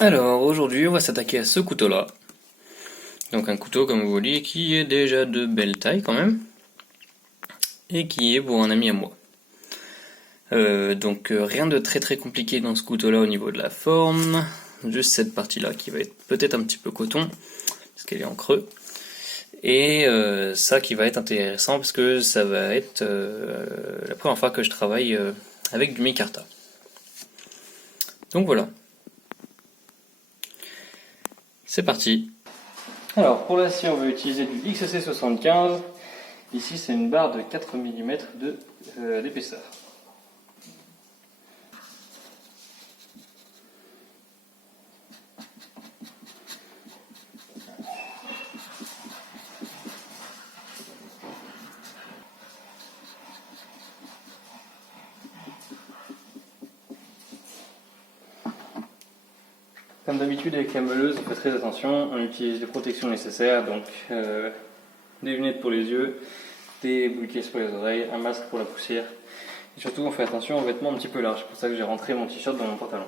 Alors aujourd'hui on va s'attaquer à ce couteau là. Donc un couteau comme vous voyez qui est déjà de belle taille quand même. Et qui est pour un ami à moi. Rien de très compliqué dans ce couteau là au niveau de la forme. Juste cette partie là qui va être peut-être un petit peu coton. Parce qu'elle est en creux. Et ça qui va être intéressant parce que ça va être la première fois que je travaille avec du micarta. Donc voilà. C'est parti. Alors pour l'acier on va utiliser du XC75. Ici c'est une barre de 4 mm d'épaisseur. Comme d'habitude avec la meuleuse, on fait très attention, on utilise les protections nécessaires, donc des lunettes pour les yeux, des boules pour les oreilles, un masque pour la poussière. Et surtout on fait attention aux vêtements un petit peu larges, c'est pour ça que j'ai rentré mon t-shirt dans mon pantalon.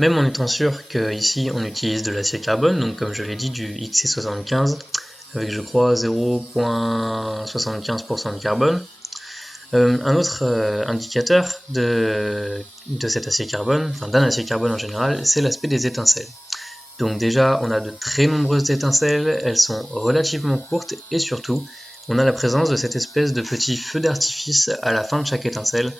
Même en étant sûr qu'ici on utilise de l'acier carbone, donc comme je l'ai dit du XC75, avec je crois 0,75% de carbone. Un autre indicateur de cet acier carbone, enfin d'un acier carbone en général, c'est l'aspect des étincelles. Donc déjà on a de très nombreuses étincelles, elles sont relativement courtes et surtout on a la présence de cette espèce de petit feu d'artifice à la fin de chaque étincelle.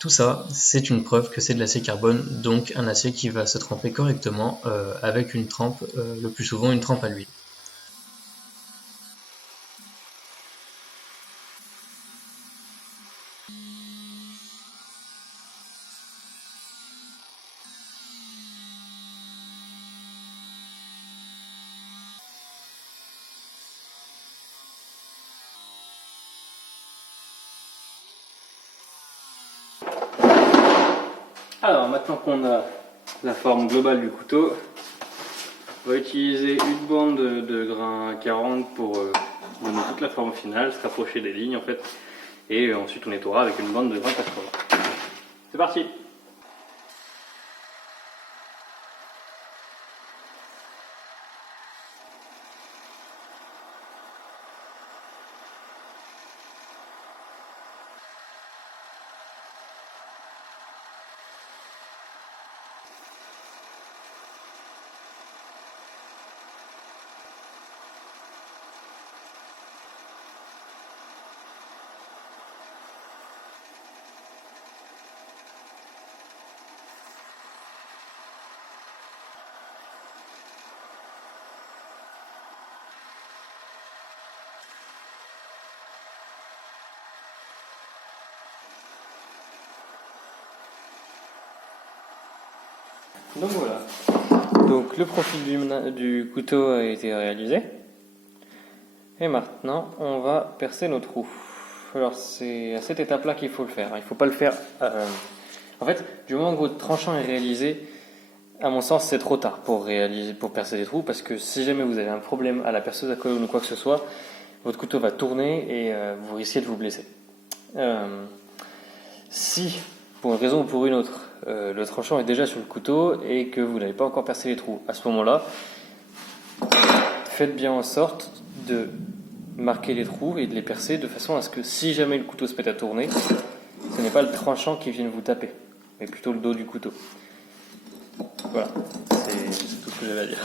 Tout ça, c'est une preuve que c'est de l'acier carbone, donc un acier qui va se tremper correctement avec une trempe, le plus souvent une trempe à l'huile. Alors maintenant qu'on a la forme globale du couteau, on va utiliser une bande de grain 40 pour donner toute la forme finale, se rapprocher des lignes en fait, et ensuite on nettoiera avec une bande de grain 80. C'est parti! Donc voilà. Donc le profil du couteau a été réalisé. Et maintenant, on va percer nos trous. Alors c'est à cette étape-là qu'il faut le faire. Il ne faut pas le faire... En fait, du moment où votre tranchant est réalisé, à mon sens, c'est trop tard pour percer des trous, parce que si jamais vous avez un problème à la perceuse à colonne ou quoi que ce soit, votre couteau va tourner et vous risquez de vous blesser. Si, pour une raison ou pour une autre, le tranchant est déjà sur le couteau et que vous n'avez pas encore percé les trous, à ce moment-là, faites bien en sorte de marquer les trous et de les percer de façon à ce que si jamais le couteau se met à tourner, ce n'est pas le tranchant qui vienne vous taper, mais plutôt le dos du couteau. Voilà, c'est tout ce que j'avais à dire.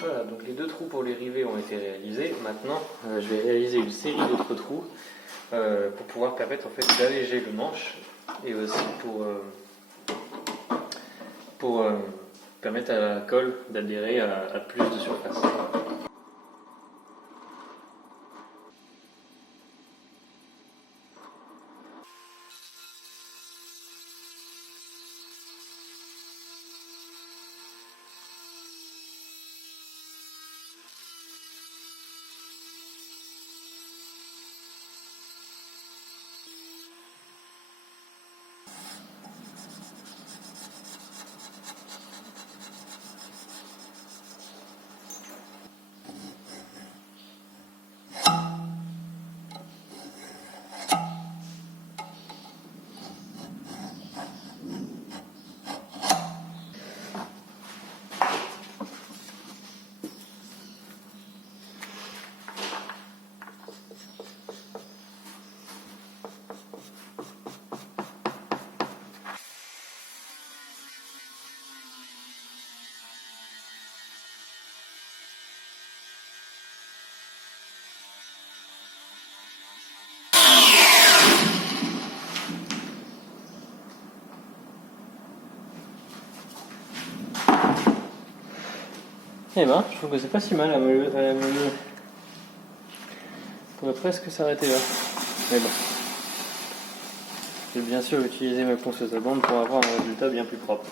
Voilà, donc les deux trous pour les rivets ont été réalisés. Maintenant, je vais réaliser une série d'autres trous pour pouvoir permettre en fait d'alléger le manche et aussi pour permettre à la colle d'adhérer à plus de surface. Eh ben, je trouve que c'est pas si mal, elle pourrait presque s'arrêter là. Mais bon. Je vais bien sûr utiliser ma ponceuse à bande pour avoir un résultat bien plus propre.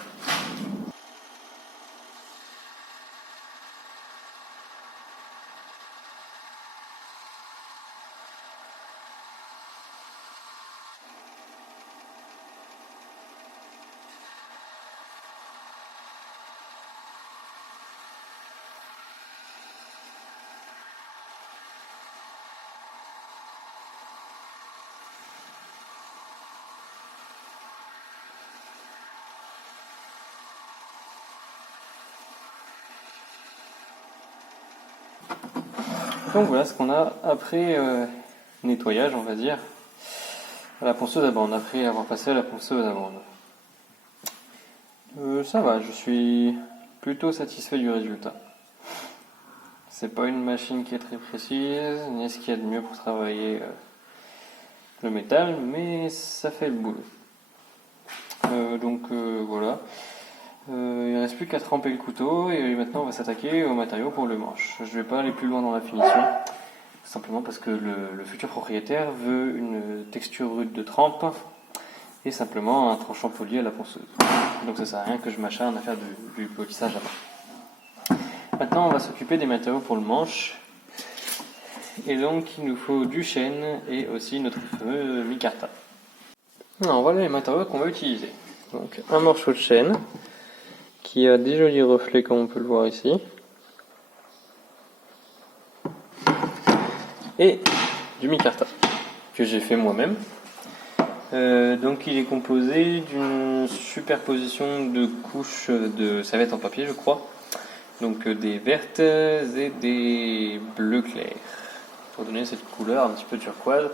Donc voilà ce qu'on a après nettoyage, on va dire, à la ponceuse à bande, après avoir passé à la ponceuse à bande. Ça va, je suis plutôt satisfait du résultat. C'est pas une machine qui est très précise, ni ce qu'il y a de mieux pour travailler le métal, mais ça fait le boulot. Voilà. Il ne reste plus qu'à tremper le couteau et maintenant on va s'attaquer au matériau pour le manche. Je ne vais pas aller plus loin dans la finition, simplement parce que le futur propriétaire veut une texture rude de trempe et simplement un tranchant poli à la ponceuse. Donc ça sert à rien que je m'acharne à faire du polissage avant. Maintenant on va s'occuper des matériaux pour le manche. Et donc il nous faut du chêne et aussi notre fameux micarta. Alors voilà les matériaux qu'on va utiliser. Donc un morceau de chêne qui a des jolis reflets comme on peut le voir ici. Et du micarta que j'ai fait moi-même. Donc il est composé d'une superposition de couches de serviettes en papier, je crois. Donc des vertes et des bleus clairs pour donner cette couleur un petit peu turquoise.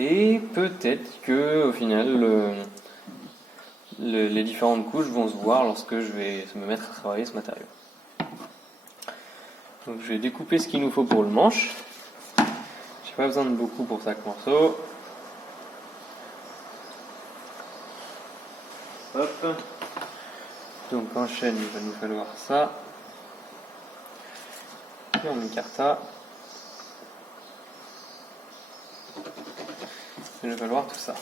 Et peut-être que au final les différentes couches vont se voir lorsque je vais me mettre à travailler ce matériau. Donc je vais découper ce qu'il nous faut pour le manche. J'ai pas besoin de beaucoup pour chaque morceau. Hop. Donc en chaîne il va nous falloir ça. Et en micarta il va nous falloir tout ça.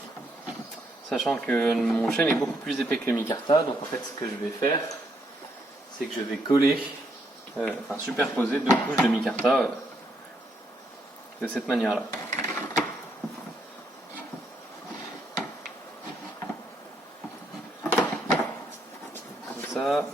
Sachant que mon chêne est beaucoup plus épais que le micarta, donc en fait ce que je vais faire, c'est que je vais coller, superposer deux couches de micarta de cette manière-là. Comme ça.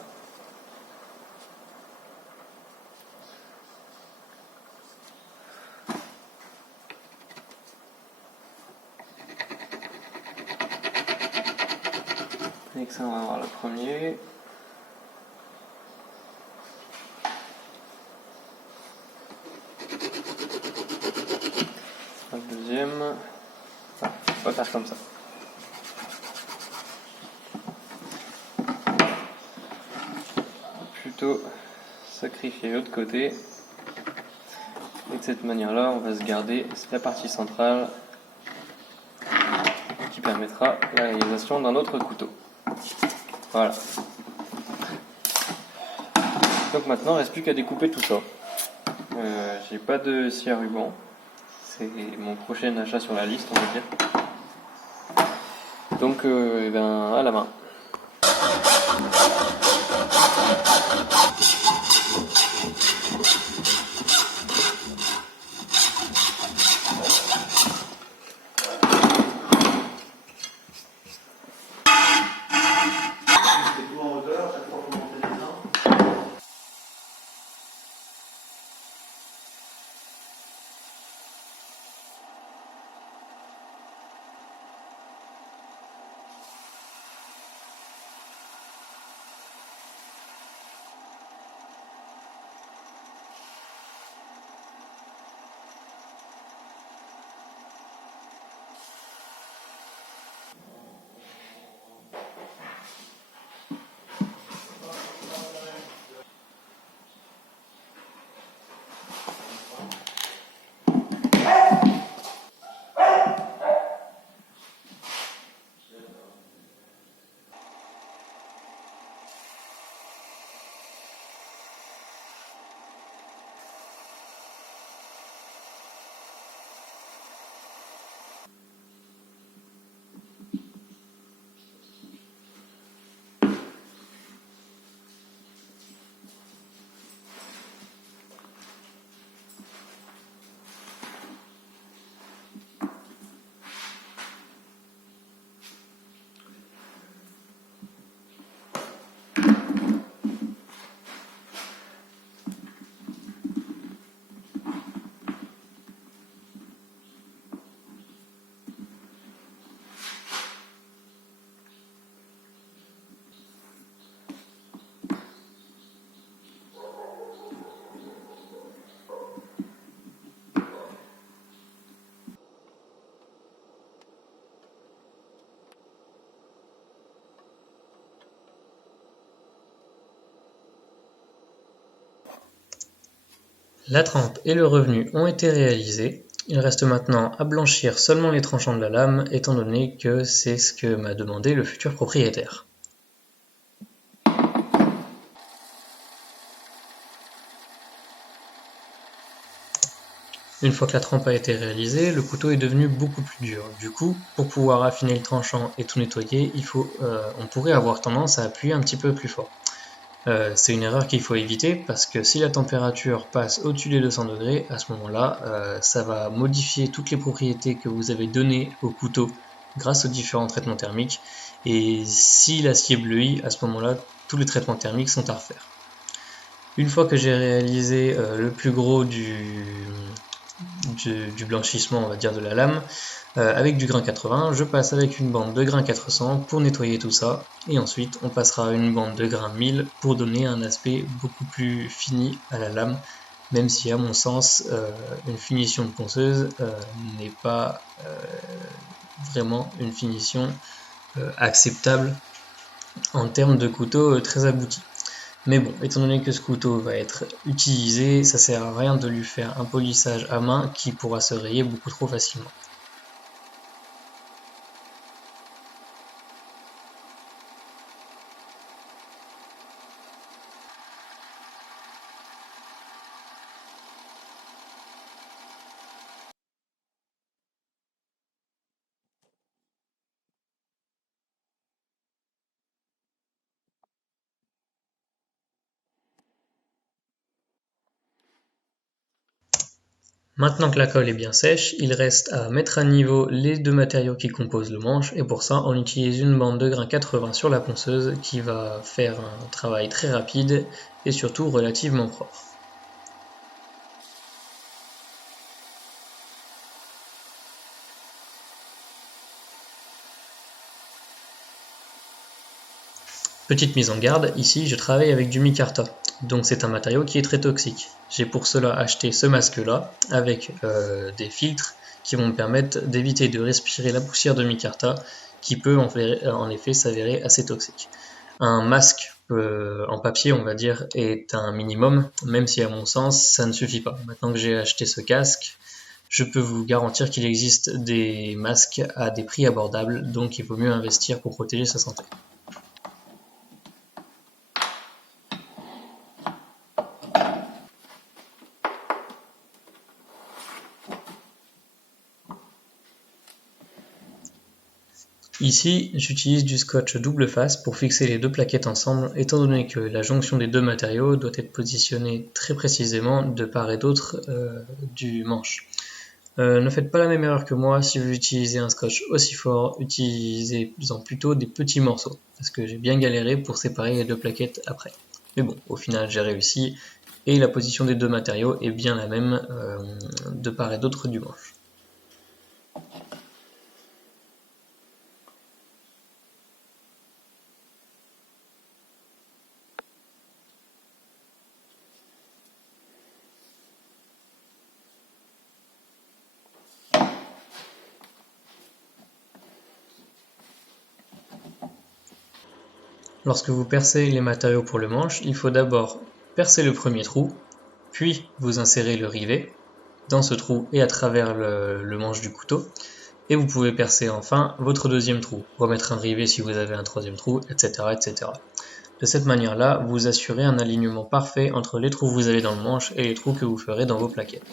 Et que ça, on va voir le premier. Le deuxième. On va faire comme ça. Plutôt sacrifier l'autre côté. Et de cette manière-là, on va se garder la partie centrale qui permettra la réalisation d'un autre couteau. Voilà. Donc maintenant, il ne reste plus qu'à découper tout ça. J'ai pas de scie à ruban. C'est mon prochain achat sur la liste, on va dire. Donc, à la main. La trempe et le revenu ont été réalisés. Il reste maintenant à blanchir seulement les tranchants de la lame, étant donné que c'est ce que m'a demandé le futur propriétaire. Une fois que la trempe a été réalisée, le couteau est devenu beaucoup plus dur. Du coup, pour pouvoir affiner le tranchant et tout nettoyer, on pourrait avoir tendance à appuyer un petit peu plus fort. C'est une erreur qu'il faut éviter parce que si la température passe au-dessus des 200 degrés, à ce moment-là, ça va modifier toutes les propriétés que vous avez données au couteau grâce aux différents traitements thermiques. Et si l'acier bleuit, à ce moment-là, tous les traitements thermiques sont à refaire. Une fois que j'ai réalisé le plus gros du blanchissement, on va dire, de la lame, avec du grain 80, je passe avec une bande de grain 400 pour nettoyer tout ça, et ensuite on passera à une bande de grain 1000 pour donner un aspect beaucoup plus fini à la lame, même si à mon sens une finition de ponceuse n'est pas vraiment une finition acceptable en termes de couteau très abouti. Mais bon, étant donné que ce couteau va être utilisé, ça sert à rien de lui faire un polissage à main qui pourra se rayer beaucoup trop facilement. Maintenant que la colle est bien sèche, il reste à mettre à niveau les deux matériaux qui composent le manche, et pour ça on utilise une bande de grain 80 sur la ponceuse qui va faire un travail très rapide et surtout relativement propre. Petite mise en garde, ici je travaille avec du micarta, donc c'est un matériau qui est très toxique. J'ai pour cela acheté ce masque-là avec des filtres qui vont me permettre d'éviter de respirer la poussière de micarta qui peut en effet s'avérer assez toxique. Un masque en papier, on va dire, est un minimum, même si à mon sens ça ne suffit pas. Maintenant que j'ai acheté ce casque, je peux vous garantir qu'il existe des masques à des prix abordables, donc il vaut mieux investir pour protéger sa santé. Ici, j'utilise du scotch double face pour fixer les deux plaquettes ensemble, étant donné que la jonction des deux matériaux doit être positionnée très précisément de part et d'autre du manche. Ne faites pas la même erreur que moi, si vous utilisez un scotch aussi fort, utilisez-en plutôt des petits morceaux, parce que j'ai bien galéré pour séparer les deux plaquettes après. Mais bon, au final j'ai réussi, et la position des deux matériaux est bien la même de part et d'autre du manche. Lorsque vous percez les matériaux pour le manche, il faut d'abord percer le premier trou, puis vous insérez le rivet dans ce trou et à travers le manche du couteau, et vous pouvez percer enfin votre deuxième trou, remettre un rivet si vous avez un troisième trou, etc. etc. De cette manière-là, vous assurez un alignement parfait entre les trous que vous avez dans le manche et les trous que vous ferez dans vos plaquettes.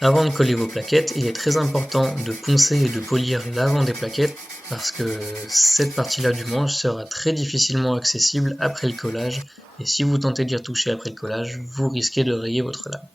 Avant de coller vos plaquettes, il est très important de poncer et de polir l'avant des plaquettes parce que cette partie-là du manche sera très difficilement accessible après le collage et si vous tentez d'y retoucher après le collage, vous risquez de rayer votre lame.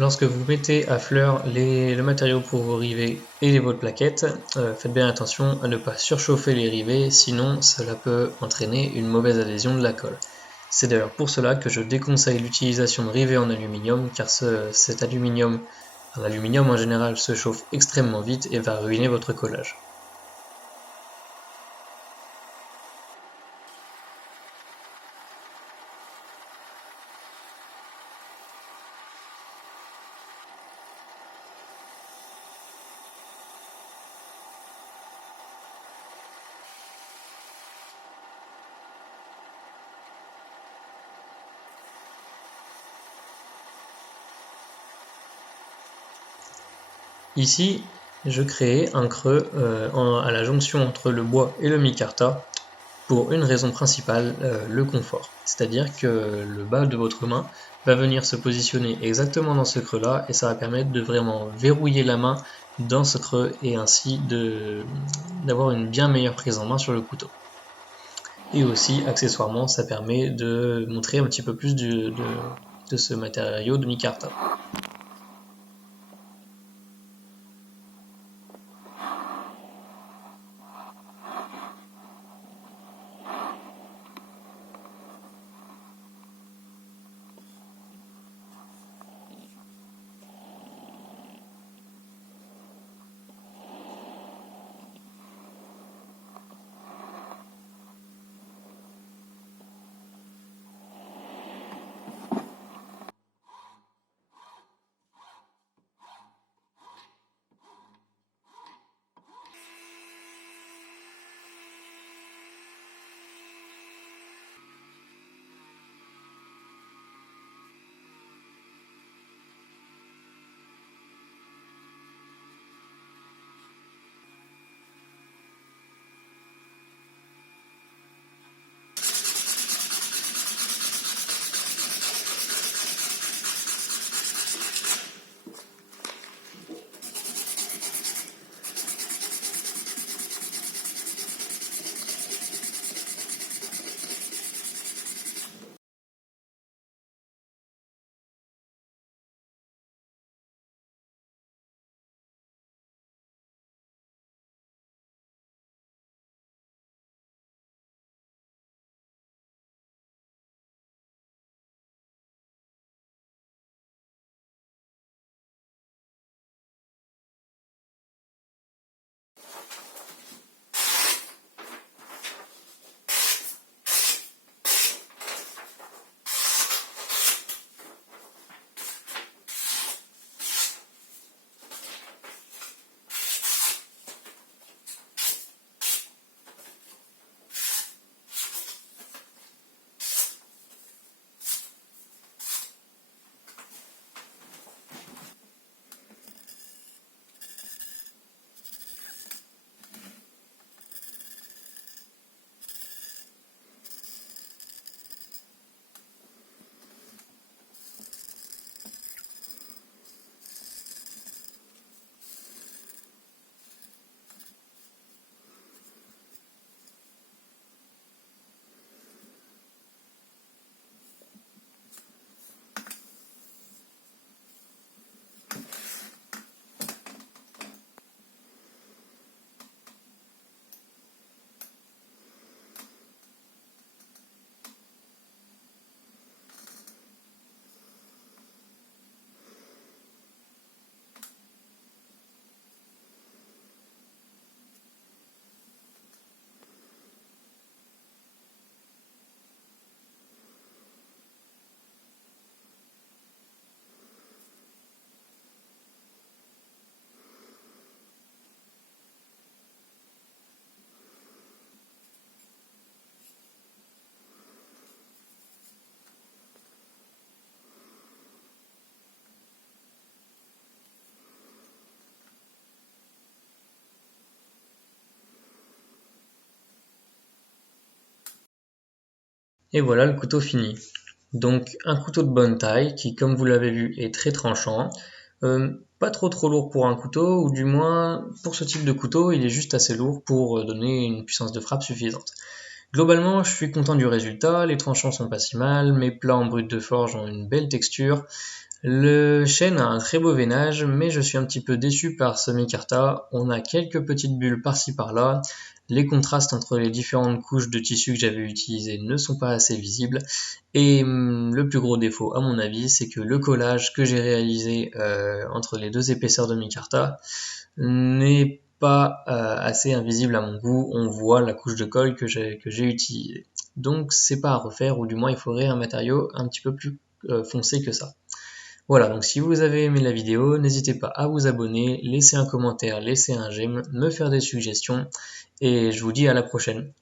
Lorsque vous mettez à fleur le matériau pour vos rivets et votre plaquette, faites bien attention à ne pas surchauffer les rivets, sinon cela peut entraîner une mauvaise adhésion de la colle. C'est d'ailleurs pour cela que je déconseille l'utilisation de rivets en aluminium, car cet aluminium, l'aluminium en général se chauffe extrêmement vite et va ruiner votre collage. Ici, je crée un creux à la jonction entre le bois et le micarta pour une raison principale, le confort. C'est-à-dire que le bas de votre main va venir se positionner exactement dans ce creux-là et ça va permettre de vraiment verrouiller la main dans ce creux et ainsi d'avoir une bien meilleure prise en main sur le couteau. Et aussi, accessoirement, ça permet de montrer un petit peu plus de ce matériau de micarta. Et voilà le couteau fini. Donc un couteau de bonne taille qui, comme vous l'avez vu, est très tranchant. Pas trop lourd pour un couteau, ou du moins pour ce type de couteau, il est juste assez lourd pour donner une puissance de frappe suffisante. Globalement, je suis content du résultat, les tranchants sont pas si mal, mes plats en brut de forge ont une belle texture, Le chêne a un très beau veinage, mais je suis un petit peu déçu par ce micarta. On a quelques petites bulles par-ci par-là. Les contrastes entre les différentes couches de tissu que j'avais utilisées ne sont pas assez visibles. Et le plus gros défaut, à mon avis, c'est que le collage que j'ai réalisé entre les deux épaisseurs de micarta n'est pas assez invisible à mon goût. On voit la couche de colle que j'ai utilisée. Donc c'est pas à refaire, ou du moins il faudrait un matériau un petit peu plus foncé que ça. Voilà, donc si vous avez aimé la vidéo, n'hésitez pas à vous abonner, laisser un commentaire, laisser un j'aime, me faire des suggestions, et je vous dis à la prochaine.